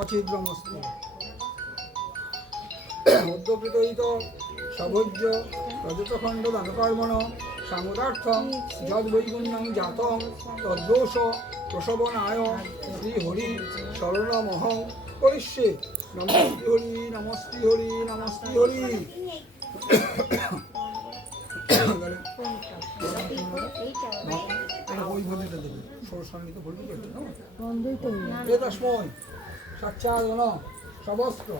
অছিদ্রমস্তি মধ্যপ্রীতহিত সভোজ্য রজতখণ্ড দানকর্মণ সামুদার্থং যদ বৈগুণ্যং জাতং তদ্দোষ প্রসবনায় শ্রীহরি শরণমহং করিষ্যে। নমস্তি হরি নমস্তি হরি নমস্তি হরি। ওই ভোজিটা দেবে সরস্বতীতে বলবি তো তস্মৈ সাচ্চাদন সবস্ত্র।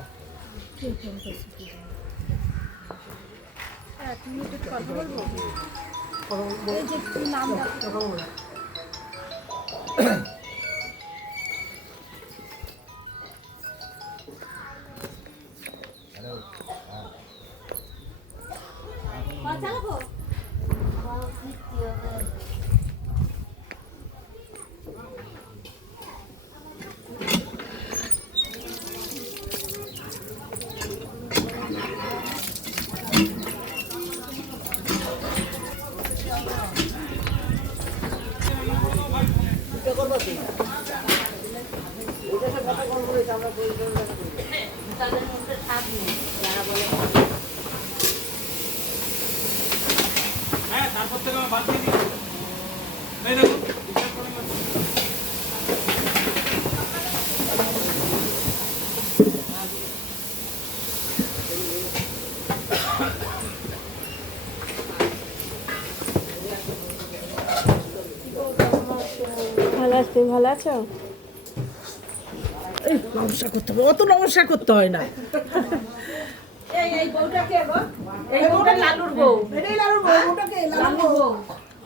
ভালো আছো? তুমি ভালো আছো? নমস্কার করতে হবে, অত নমস্কার করতে হয় না। লালুর বউ,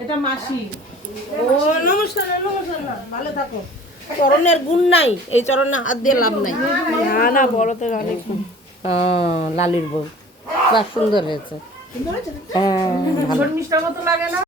এটা মাসি। ও নমস্কার নমস্কার না, ভালো থাকো। চরণের গুণ নাই, এই চরণে হাত দিয়ে লাভ নাই। না না, বড় তো অনেক। লালুর বউ বাহ, সুন্দর হয়েছে। হ্যাঁ, মিষ্টার মতো লাগে না।